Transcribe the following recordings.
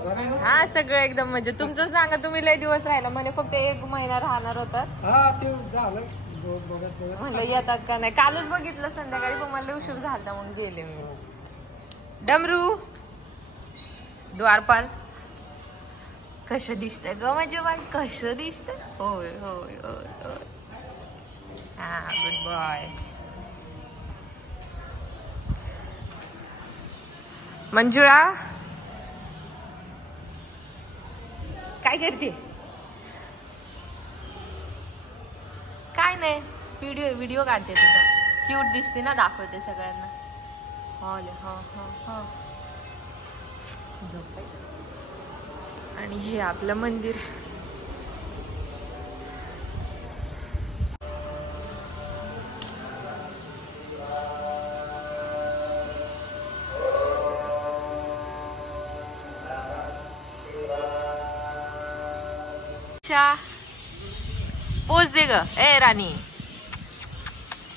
हा सगळं एकदम म्हणजे तुमचं सांगा. तुम्ही लय दिवस राहिला म्हणे फक्त 1 महिना राहणार होतात. हा ते झालं बघत म्हणलं येतात का नाही. कालच बघितलं संध्याकाळी पण मला उशीर झाला म्हणून गेले मी. डमरू द्वारपाल कसं दिसतंय ग माझे बाई कसं दिसतंय. होय होय होय होय हा गुड बॉय. मंजुळा काय करते. काय नाही व्हिडिओ काढते तुझा. क्यूट दिसते ना दाखवते सगळ्यांना. आणि हे आपलं मंदिर. पोच दे ग ए राणी.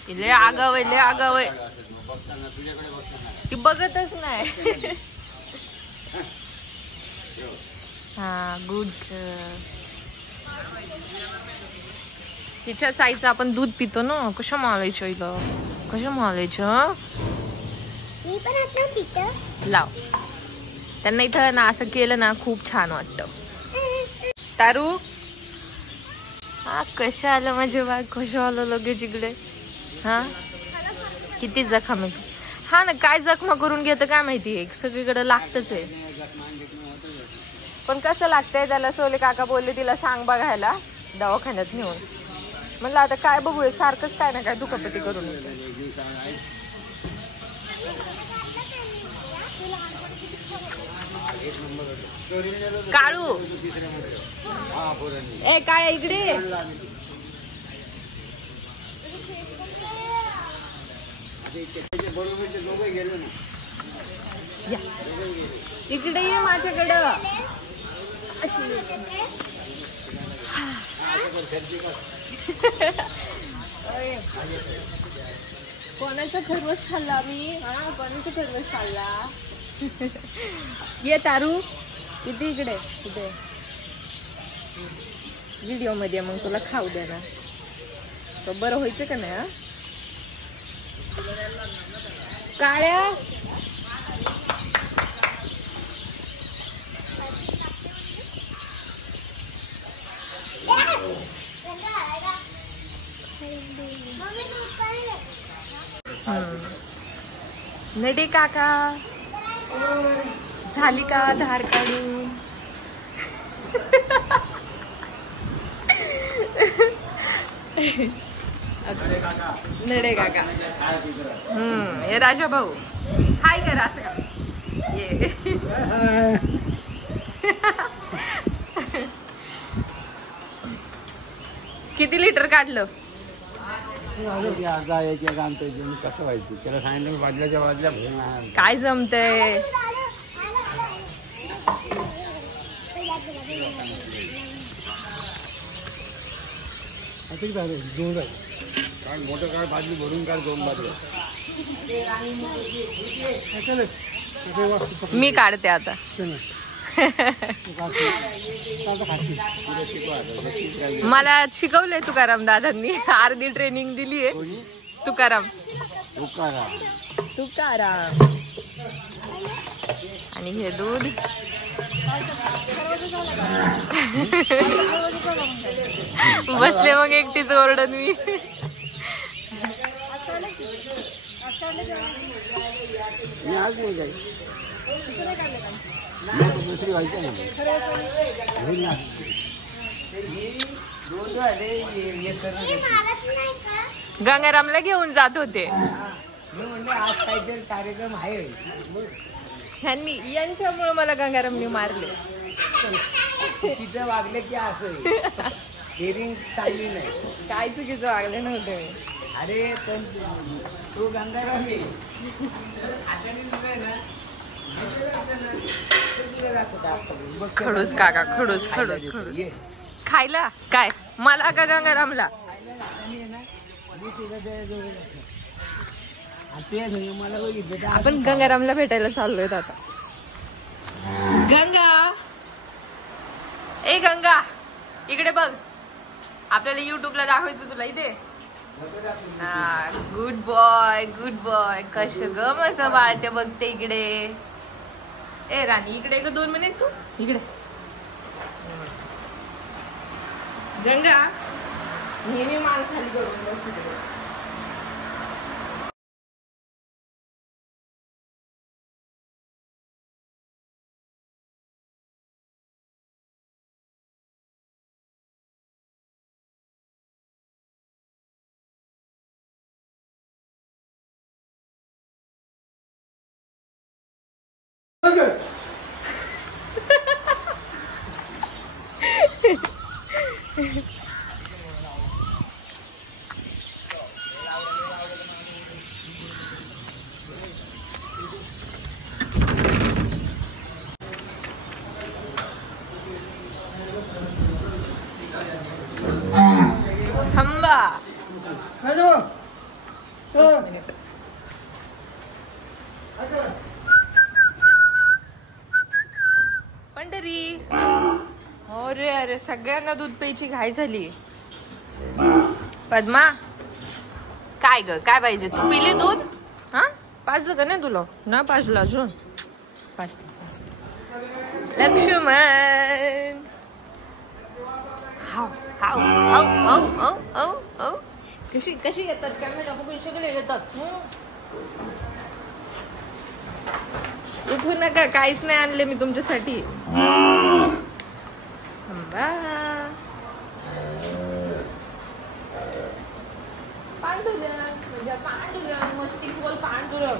लय आगाव आहे लय आगाव आहे. ती बघतच नाही. हा गुड. तिच्याच आईचं आपण दूध पितो ना. कसं मालायचं हिला कसं मालायचं. लाव त्यांना इथं ना असं केलं ना खूप छान वाटतं. तारू हा कसं आलं माझे बाग कसं आलं लगेच इकडे. हा किती जखम आहे. हा ना काय जखमा करून घेतं काय माहिती. एक सगळीकडे लागतच आहे. पण कसं लागतंय त्याला. सोले काका बोलले तिला सांग बघायला दवाखान्यात नेऊन. म्हणलं आता काय बघूया सारखंच काय ना काय दुखापती करून येते. काळू ए काय इकडे. इकडे ये माझ्याकडं. कोणाचा खरवस खाल्ला मी. हा कोणाचा खरवस खाल्ला. ये तारू किती इकडे कुठे व्हिडिओ मध्ये. मग तुला खाऊ द्या ना. तो बरं व्हायचं का नाही. काळ्या नडे काका झाली का धार काढून. नडे काका हे राजा भाऊ हाय करा असं. ये किती लिटर काढलं. कसं व्हायचं त्याला सांगितलं बाजल्याच्या बाजल्या काय जमतंय. मोठं काळ बाजली भरून काढ 2 बाजल्या. मी काढते आता. मला शिकवलंय तुकाराम दादांनी. अर्धी ट्रेनिंग दिलीये. तुकाराम आणि हे दूध. बसले मग एकटीच ओरडत मी. दुसरी व्हायचं गंगारामला घेऊन जात होते. आज काहीतरी कार्यक्रम आहे. यांच्यामुळे मला गंगारामने मारले. तिचं वागले की असं डेअरिंग चालली नाही. काय चुकीचं वागले नव्हते मी. अरे पण तो गंगाराम खडूस काका खडूस खडूस खडूस. खायला काय मला का गंगारामला. आपण गंगारामला भेटायला चाललोय आता. गंगा ए गंगा इकडे बघ, आपल्याला युट्यूबला दाखवायचं तुला इथे. Good boy good boy. कश ग मस्त वाळते बघते इकडे. ए राणी इकडे ग 2 मिनिट तू इकडे. गंगा नेहमी मान खाली करून बस इकडे. थांबा. पंढरी. अरे अरे सगळ्यांना दूध प्यायची घाई झाली. पद्मा काय ग काय पाहिजे? तू पिले दूध? हा पाजलं का नाही तुला? ना पाजलं अजून. लक्ष्मण हाव हाव हाव हाव हाव हाव हाव. कशी कशी येतात काय माहिती? आपण सगळे येतात. उठू नका, काहीच नाही आणले मी तुमच्यासाठी. पांडुरंग म्हणजे पांडुरंग मस्ती बोल. पांडुरंग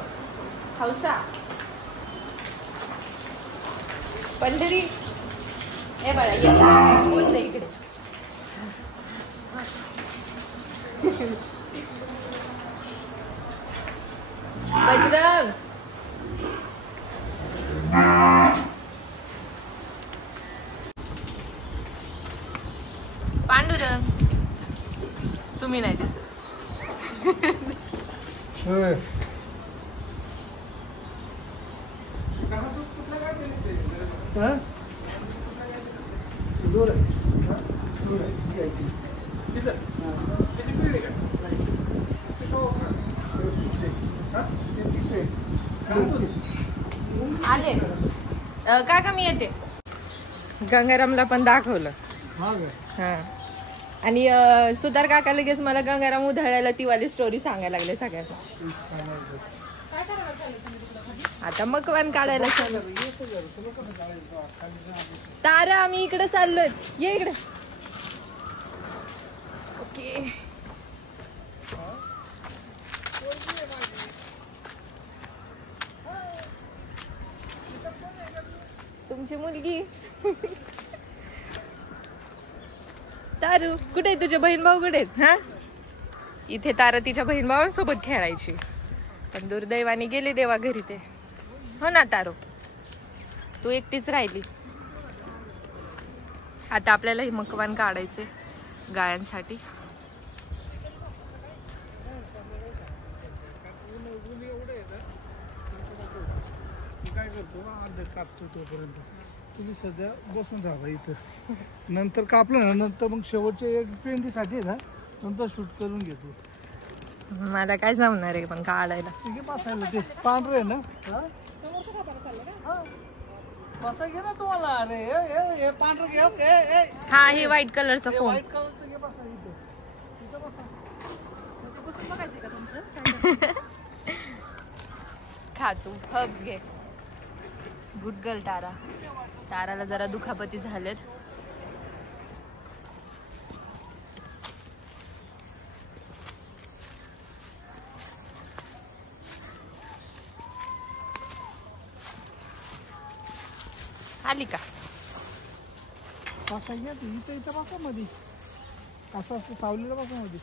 हौसा. पंढरी हे बाळा बोल इकडे. बजरंग पांडुरंग तुम्ही नाही दिसत. आले काका मी येते. गंगारामला पण दाखवलं. हा आणि सुधार काका लगेच मला गंगाराम उधळायला ती वाली स्टोरी सांगायला लागले सगळ्यांना. आता मकवान काढायला चालू. तारा आम्ही इकडे चाललोय. ये इकडे. ओके तुमची मुलगी. तारू कुठे आहे? तुझे बहीण भाऊ कुठे आहेत? हा इथे तारा तिच्या बहीण भावांसोबत खेळायची, पण दुर्दैवाने गेले देवा घरी ते. हो ना तारू, तू एकटीच राहिली. आता आपल्याला हे मकवान काढायचे गायांसाठी. काय करतो अर्ध कापतो तोपर्यंत तुम्ही सध्या बसून राहा इथं. नंतर कापलं ना, नंतर मग शेवटच्या एक पेंडीसाठी ना नंतर शूट करून घेतो. मला काय जमणार आहे पण काढायला. बसायला ते पांढरे ना बसा घे ना तुम्हाला. अरे पांढरं घे. ओके हा हे व्हाईट कलरचा फोन. व्हाईट कलरचं घे. बसा इथं बसा. खा तू हब्स घे. गुड गर्ल तारा. ताराला जरा दुखापती झालेत. आली का? बसा घ्या तू इथं बसा मध्ये. असं असं सावलीला बसा मध्ये.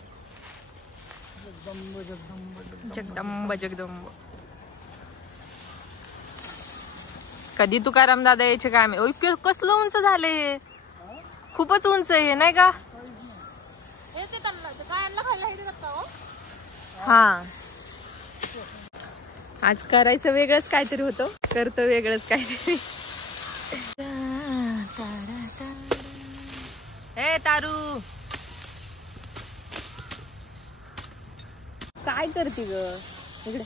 जगदंब जगदंब जगदंब जगदंब. कधी तुकाराम दादा यायचे काय माहिती. कसलं उंच झालंय, खूपच उंच आहे नाही का? हा आज करायचं वेगळंच काहीतरी होतं, करतो वेगळंच काहीतरी. तारू काय करते ग इकडे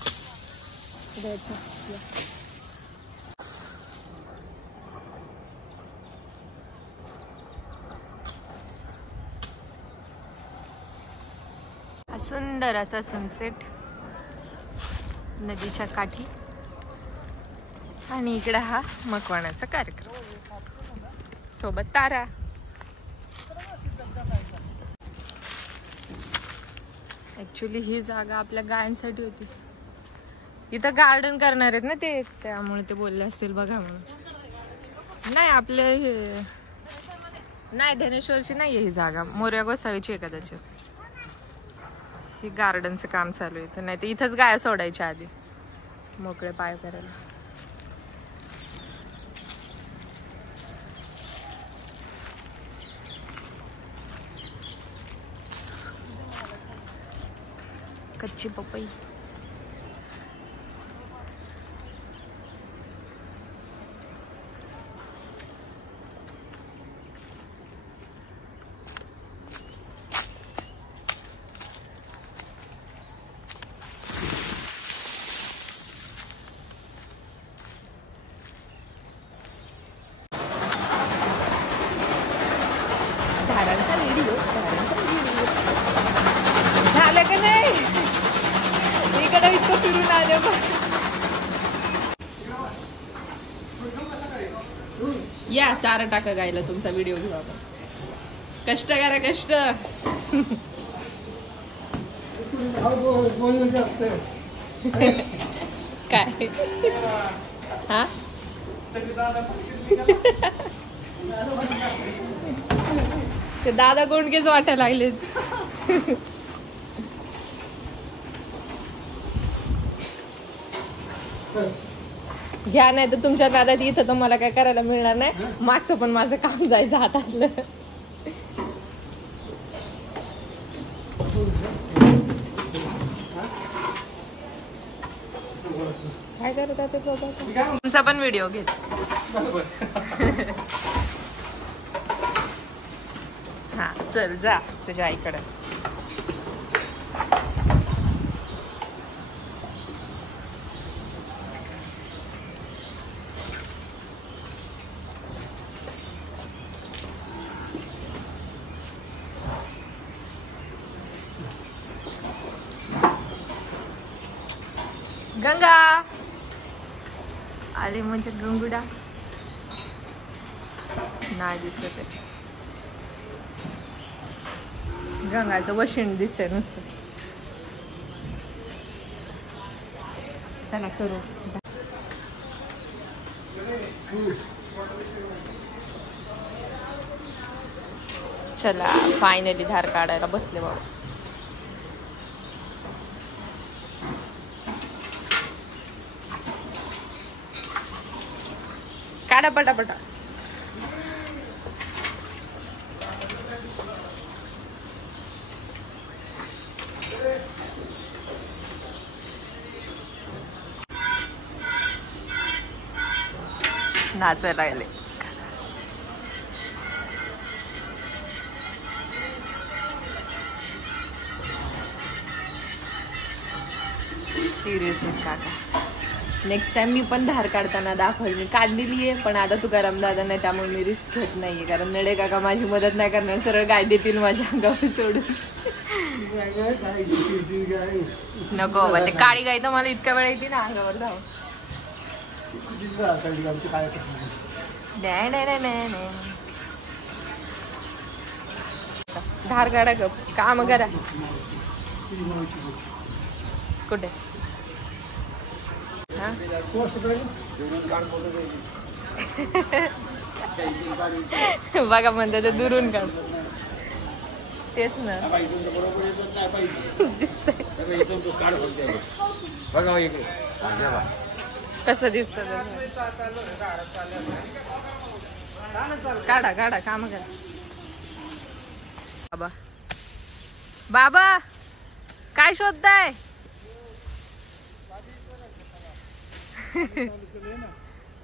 सुंदर असा सनसेट नदीच्या काठी आणि इकडे हा मकवानाचा कार्यक्रम सोबत तारा. ऍक्च्युली ही जागा आपल्या गायांसाठी होती. इथं गार्डन करणार आहेत ना ते, त्यामुळे ते बोलले असतील बघा म्हणून. नाही आपले हे नाही धनेश्वरची नाहीये ही जागा, मोर्या गोसावीची आहे कदाचित. ही गार्डनचं काम चालू आहे, तर नाही तर इथंच गाया सोडायच्या आधी मोकळे पाय करायला. कच्ची पपई झालं का नाही? इकडे इतकं फिरून आले या चारा टाका गायला. तुमचा व्हिडिओ घेऊ आपण. कष्ट करा कष्ट. काय हा ते दादा कोणकेच वाटायला लागले. घ्या नाही तर तुमच्या दादात इथं तर मला काय करायला मिळणार नाही. मागचं पण माझं काम जायचं हातातलं. काय करत आहे तुमचा पण व्हिडिओ घेत. हा चल जा तुझ्या आईकडे. गंगा आले म्हणजे गंगुडा नाही दिसत आहे. गंगाचं वशिण दिसतंय नुसतं. चला करू. चला फायनली धार काढायला बसले बाबा. काढा पटापटा. नाचायला लागले. सिरियसली काका नेक्स्ट टाइम मी पण धार काढताना दाखवली. मी काढलेली आहे पण आता तुकाराम दादा नाही त्यामुळे मी रिस्क घेत नाहीये. कारण नडे काका माझी मदत नाही करणार, सरळ गाय देतील माझ्या अंगावर सोडून. नको बाबा ते काळी गाय तर मला इतक्या वेळ येते ना अंगावर धाव. धार काढा ग काम करा. कुठे बघा म्हणतात ते दुरून काढ. तेच ना दिसतंय कसं दिसत. काढा काढा काम करा. बाबा बाबा काय शोधताय?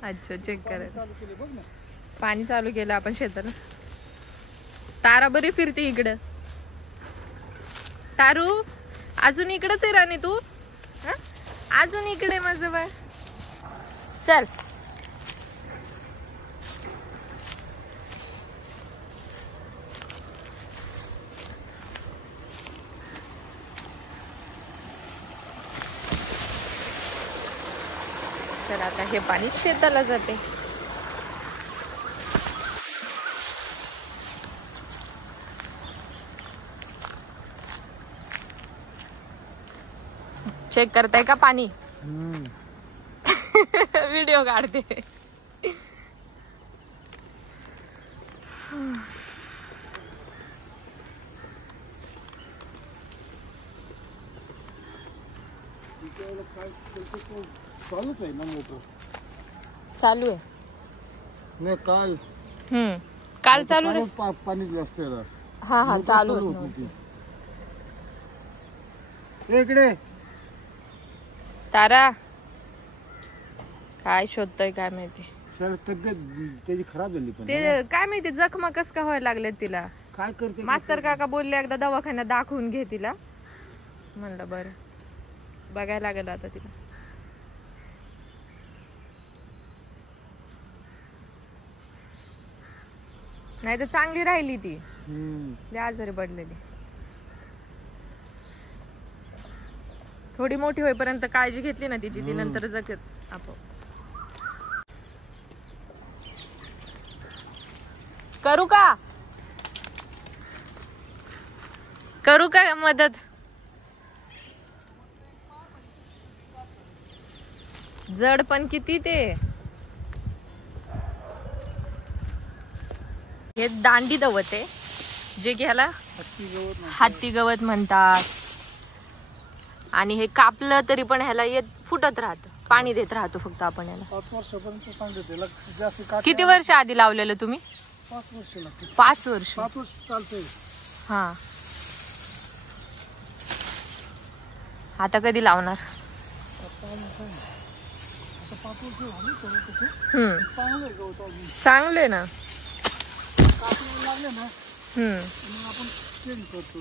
अच्छा चेक करायचं. पाणी चालू केलं आपण शेतात. तारा बरी फिरते इकडं. तारू अजून इकडंच आहे राणी तू. अजून इकडे माझं बाळ. चल तर आता हे पाणी शेताला जाते. चेक करताय का पाणी? व्हिडिओ काढते. चालू आहे नाही काल काल चालू रे. पाणी जास्त आहे. हा हा चालू इकडे. तारा काय शोधतोय काय माहिती. तब्येत त्याची खराब झाली. पण ते काय माहिती जखमा कस का व्हायला लागले तिला. काय करते मास्तर काका बोलले एकदा दवाखान्यात दाखवून घे तिला. म्हणलं बरं बघायला लागेल आता तिला. नाही तर चांगली राहिली ती. आजारी पडलेली. थोडी मोठी होईपर्यंत काळजी घेतली ना तिची ती नंतर जगत आपोआप. करू का मदत? जड पण किती ते. हे दांडी गवत आहे जे की ह्याला हत्ती गवत म्हणतात. आणि हे कापलं तरी पण ह्याला फुटत राहतं. पाणी देत राहतो फक्त आपण याला. 5 वर्षापर्यंत सांगितलं. किती वर्ष आधी लावलेलं तुम्ही? 5 वर्ष लागते. 5 वर्ष. 5 वर्ष चालतंय. हा आता कधी लावणार? चांगले ना. आपण चेंज करतो.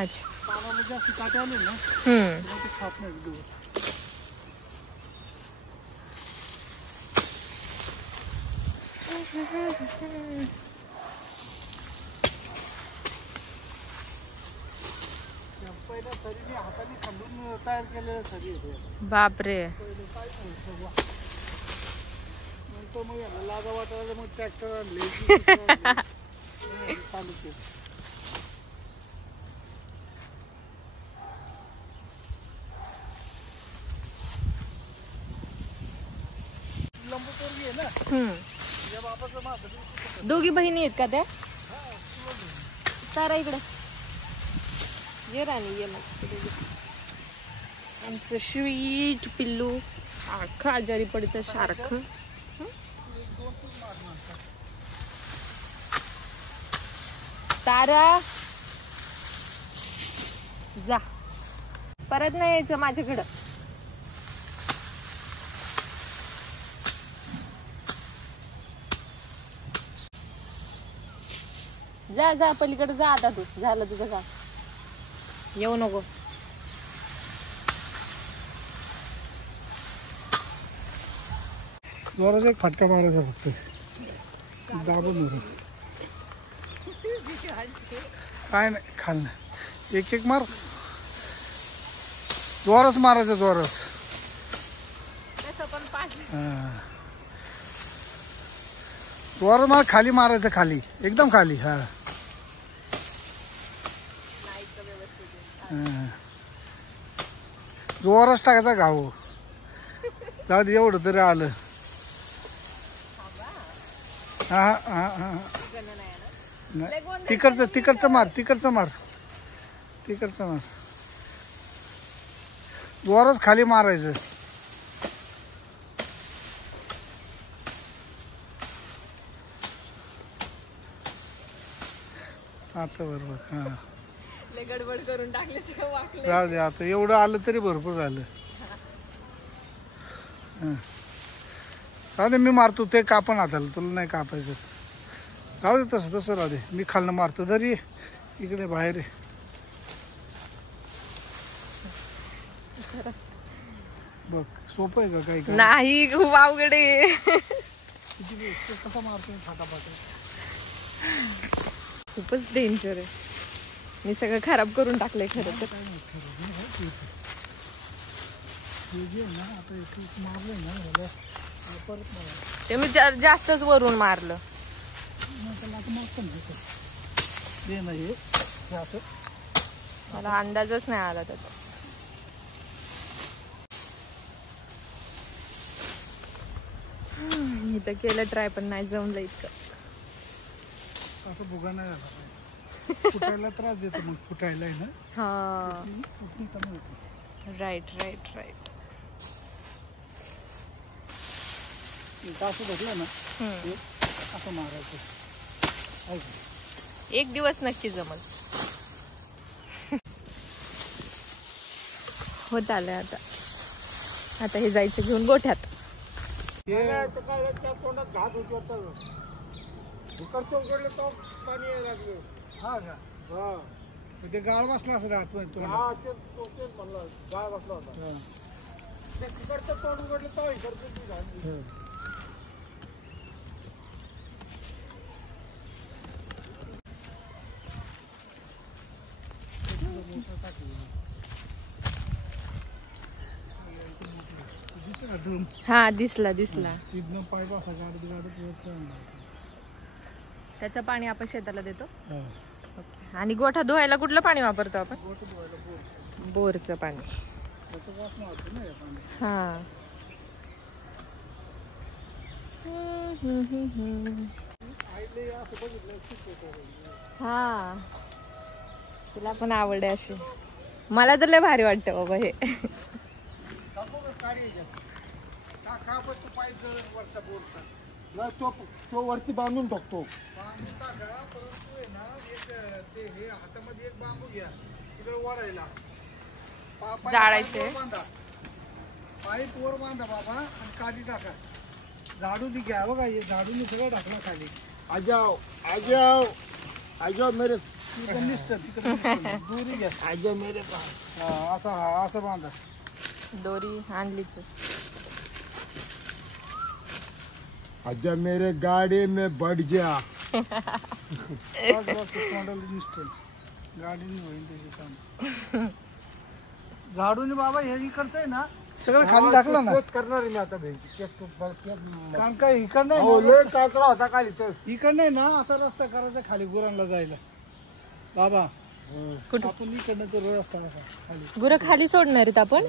अच्छा. पानाला जास्त काटे आले ना ते खात नाही गहू. पहिल्या सरीने हाताने खांदून तयार केलेलं सरी होते. बापरे. नंतर मग याला लागा वाटायला मग ट्रॅक्टर आणले. चालू केलं. दोघी बहिणी आहेत का त्या? सारा इकडं ये राणी ये. आमचं स्वीट पिल्लू सारखं आजारी पडतं सारखं. तारा जा परत नाही यायचं माझ्याकडं. जा जा पलीकडे जा आता. तू झालं तुझं का येऊ नको. जोराचा एक फटका मारायचा फक्त. दाबून काय नाही खाल ना. एक एक मार. जोरच मारायचं जोरच. जोर मार. खाली मारायचं खाली एकदम खाली. हा जोरच टाकायचा घाव. जाऊ दे एवढं तरी आलं. हा हा हा तिकडचं तिकडचं मार. तिकडचं मार. तिकडचं मार. जोरच खाली मारायचं. आता बरोबर. हा गडबड करून टाकले. राहू दे आता. एवढं आलं तरी भरपूर झालं. राहू दे मी मारतो. ते कापण हाताला. तुला नाही कापायचं. राहू दे तसं तसं राहू दे. मी खालनं मारतो दरी इकडे बाहेर आहे. बघ सोपं आहे का काही काय? नाही, खूप अवघड आहे. किती कसा मारतो फाटाफाट. खूपच डेंजर आहे. मी सगळं खराब करून टाकलंय खरं तर. ते मी जास्तच वरून मारलं. मला अंदाजच नाही आला त्याचा. मी तर केलं ट्राय पण नाही जमलं इतकं. असं भुगा नाही झाला पाहिजे. फुटायला त्रास देतो मग फुटायला आहे ना. हा फुटणी कमी होते. Right right right. असं धरलं ना असं मारायचं. एक दिवस नक्की जमल. होत आलंय आता. आता हे जायचं घेऊन गोठ्यात. हा का? ते गाळ बसला असं राहत गाळ बसला होता. तिकडचं तोंड उघडलं तर इकडचं. हा दिसला दिसला. पाईप असा गाडत गाडत. त्याचं पाणी आपण शेताला देतो. आणि गोठा धुवायला कुठलं पाणी वापरतो आपण? बोरचं पाणी. हा हा तुला पण आवड आहे अशी. मला तर लय भारी वाटतं बाबा हे. तो वरती बांधून टाकतो. बांधून टाका परंतु आहे ना ते हे हातामध्ये एक बांबू घ्या तिकडे ओढायला. जाळायचे. पाईप वर बांधा बाबा आणि काढी टाका. झाडू ती घ्या बघा. हे झाडून सगळं टाकलं खाली. आजाव आजाव आजाव मेरे निष्ठ तिकडे दोरी घ्या. आजाव मेरे पास. हा असं बांधा. दोरी आणलीच. आजा मेरे गाड़ी में बढ़ गया. गाडी नाही होईल त्याची काम. झाडून बाबा हे इकडचं आहे ना सगळं खाली टाकलं ना. करणार मी आता कारण काय इकडं होता खाली. इकडं नाही ना असा रस्ता करायचा खाली गुरांना जायला बाबा. आपण इकडनं करू रस्ता असा खाली. गुरं खाली सोडणार आहेत आपण.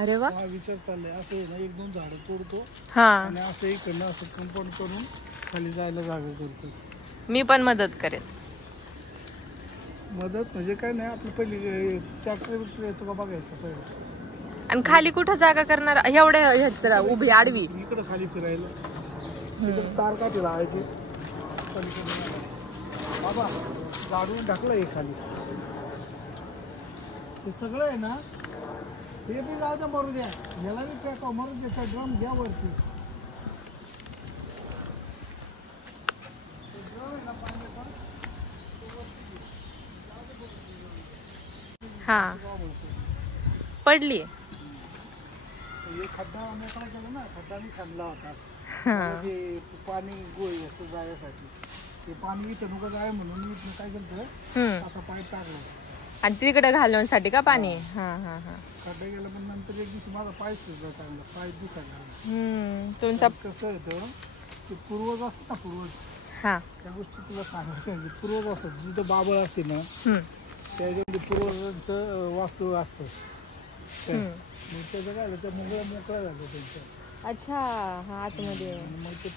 अरे वा. हा विचार चाललाय. असं आहे ना एक दोन झाडं तोडतो हा आणि असं इकडनं असं कंपाऊंड करून खाली जायला जागा करतो. मी पण मदत करेन. मदत म्हणजे काय नाही. आपली पहिली ट्रॅक्टर बिक्टर येतो का बघायचं पहिलं. आणि खाली कुठं जागा करणार एवढ्या ह्याच उभी आडवी. इकडे खाली फिरायला तिकडे तार काठी लावायची. बाबा झाडून टाकलं हे खाली. हे सगळं आहे ना हे बी जाऊ द्या मरू द्या. याला बी टाका मरू द्या. ड्रम घ्या वरती. हा पडली. खड्डा मोकळा केला ना. खड्डा मी खाल्ला होता. ते पाणी गोळी असतो जायसाठी. ते पाणी इथं नको जाय म्हणून मी काय केलं असा पाईप टाकला. आणि तिकडे घालण्यासाठी का पाणी. हा हा हा. खड्डा गेला पण नंतर एक दिवशी माझा पाय सुद्धा चांगला पाय दुखायला. तुमचा कसं होतं ते पूर्वज असतं ना पूर्वज. हा त्या गोष्टी तुला सांगायचं. पूर्वज असतात जिथं बाबळ असते ना त्याच्यामध्ये पूर्वजांचं वास्तू असतं. त्याचं काय झालं त्या मोकळा झालं त्यांच्या. अच्छा हा आतमध्ये. मग ते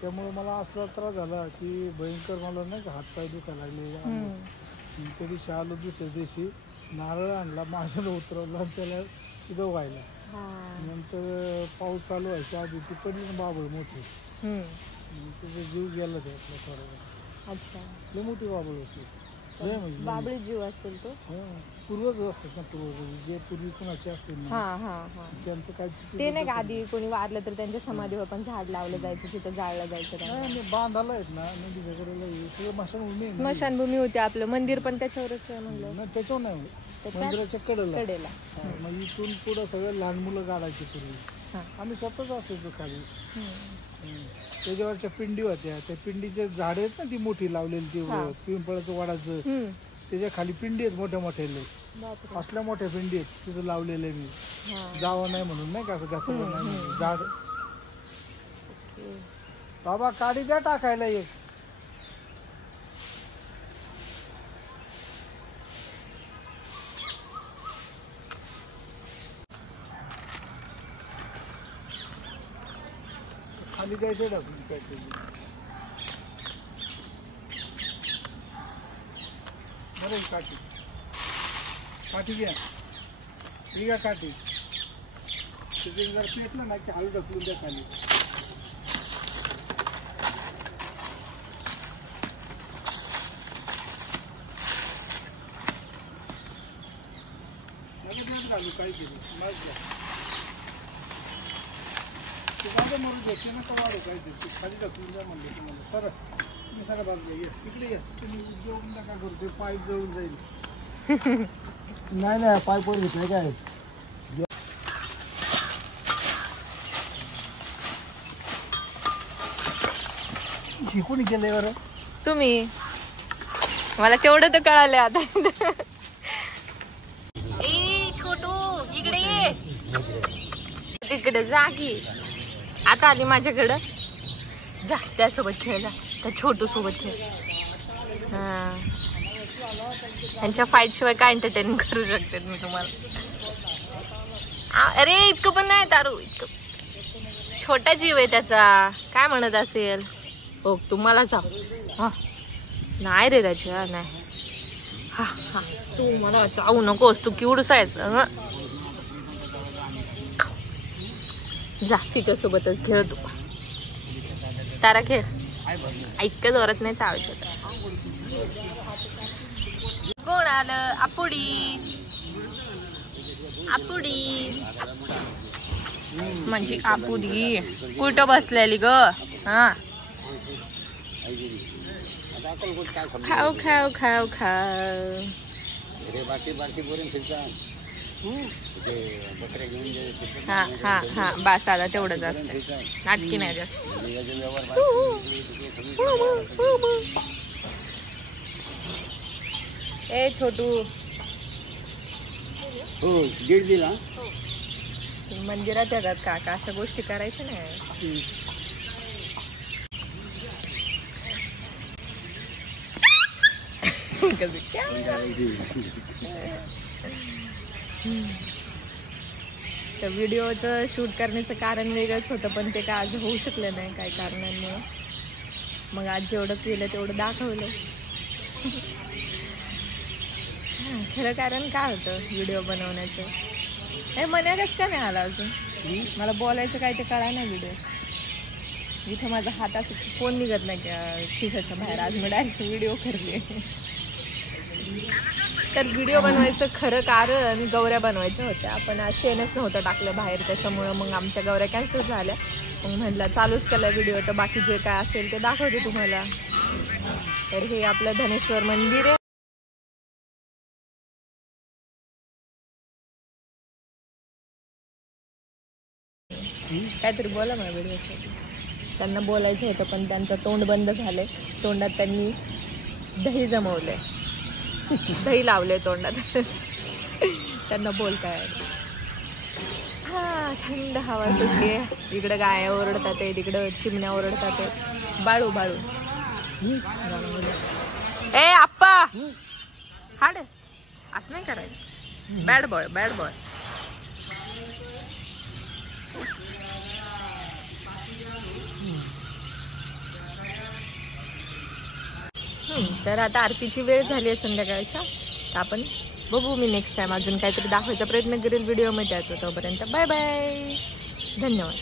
त्यामुळे मला असला त्रास झाला की भयंकर. मला नाही का हातपाय दुखायला लागले. त्या दिवशी आलो दुसऱ्या दिवशी नारळ आणला माझ्याला उतरवला आणि त्याला तिथं व्हायला. नंतर पाऊस चालू व्हायच्या आधी ती पण बाबळ मोठी. त्याचा जीव गेला त्यातला थोडा. अच्छा लय मोठी बाबळ होती. लय म्हणजे बाबळी जीव असेल तो. पूर्वज असतात ना, पूर्वज जे पूर्वी कुणाचे असतील ना हा हा हा. त्यांचं काय ते नाही का आधी कोणी वारलं तर त्यांच्या समाधीवर पण झाड लावलं जायचं, तिथं जाळलं जायचं. नाही बांधायला आहेत ना नदीच्या कडेला सगळं स्मशानभूमी आहे. स्मशानभूमी होती, आपलं मंदिर पण त्याच्यावरच आहे म्हणलं. नाही त्याच्यावर नाही, मंदिराच्या कडेला. मग इथून पुढं सगळं लहान मुलं काढायची पूर्वी. आम्ही स्वतःच असायचो खाली. त्याच्यावरच्या पिंडी होत्या, त्या पिंडीचे झाड आहेत ना ती मोठी लावलेली, ती पिंपळाचं वडाचं, त्याच्या खाली पिंडी आहेत मोठ्या मोठ्या. असल्या मोठ्या पिंडी आहेत तिथं लावलेले. मी जावं नाही म्हणून, नाही का असं घासलं नाही झाड. बाबा काडी द्या टाकायला एक. खाली द्यायचं टाकून काहीतरी. बरं काठी काठी घ्या, ठीक आहे काठी. तिथे जर पेटलं ना की हळू ढकलून द्या खाली. घालू काहीतरी माझं मरू द्या, ते नका वाढू काहीतरी. खाली ढकलून द्या म्हणलं तुम्हाला. सर तुम्ही सगळ्या बाजूला ये, इकडे या. तुम्ही जेवून नका करू, ते पाईप जळून जाईल. नाही पाईप वर घेतलं काय. कोणी केलंय बरं? तुम्ही. मला तेवढं तर कळालं आता. ए छोटू इकडे ये. तिकडे जा की. आता आली माझ्याकडं. जा त्यासोबत खेळला, त्या छोटू सोबत खेळ. त्यांच्या फाईट शिवाय काय एंटरटेन करू शकते मी तुम्हाला. अरे इतकं पण नाही तारू, इतकं छोटा जीव आहे त्याचा. काय म्हणत असेल हो तुम्हाला जा. हा नाही रे राजा नाही. हा हा तू मला चावू नकोस, तू किवडूसा आहेस. जा तिच्यासोबतच खेळ तू. तारा खेळ. इतक्या जोरात नाही चावायचं. कोण आलं? आपुडी आपुडी म्हणजे आपुडी. कुठं बसलेली ग? हा खाऊ खाऊ खाऊ खाऊ. हा हा हा बास आला तेवढंच असतं, नाटकी नाही जास्त. ए छोटू मंदिरात येतात काका, अशा गोष्टी करायच्या नाही. तर व्हिडिओचं शूट करण्याचं कारण वेगळंच होतं, पण ते काय आज होऊ शकलं नाही काही कारणांमुळे. मग आज जेवढं केलं तेवढं दाखवलं. खरं कारण काय होतं व्हिडिओ बनवण्याचं? हे मना कसं काय नाही आला अजून? मला बोलायचं काय ते कळा नाही. व्हिडिओ इथं माझा हात असं फोन निघत नाही खिशाच्या बाहेर. आज मी डायरेक्ट व्हिडिओ करते. तर व्हिडिओ बनवायचं खरं कारण गौऱ्या बनवायच्या होत्या, आपण आज शेणच नव्हतं टाकलं बाहेर, त्याच्यामुळं मग आमच्या गौऱ्या कॅन्सल झाल्या. मग म्हटलं चालूच केला व्हिडिओ, तर बाकी जे काय असेल ते दाखवते तुम्हाला. तर हे आपलं धनेश्वर मंदिर आहे. काहीतरी बोला मला व्हिडिओसाठी. त्यांना बोलायचं होतं पण त्यांचं तोंड बंद झालंय. तोंडात त्यांनी दही जमवलंय, दही लावले तोंडात. त्यांना बोलताय. हा थंड हवा सुटली. इकडं गाया ओरडतात, तिकडं चिमण्या ओरडतात. बाळू बाळू ए आप्पा हाड असं नाही करायचं. Bad boy bad boy. तर आता आरतीची वेळ झाली आहे संध्याकाळच्या. तर आपण बघू, मी नेक्स्ट टाइम अजून काहीतरी दाखवायचा प्रयत्न करेल व्हिडिओमध्ये. तोपर्यंत बाय बाय, धन्यवाद.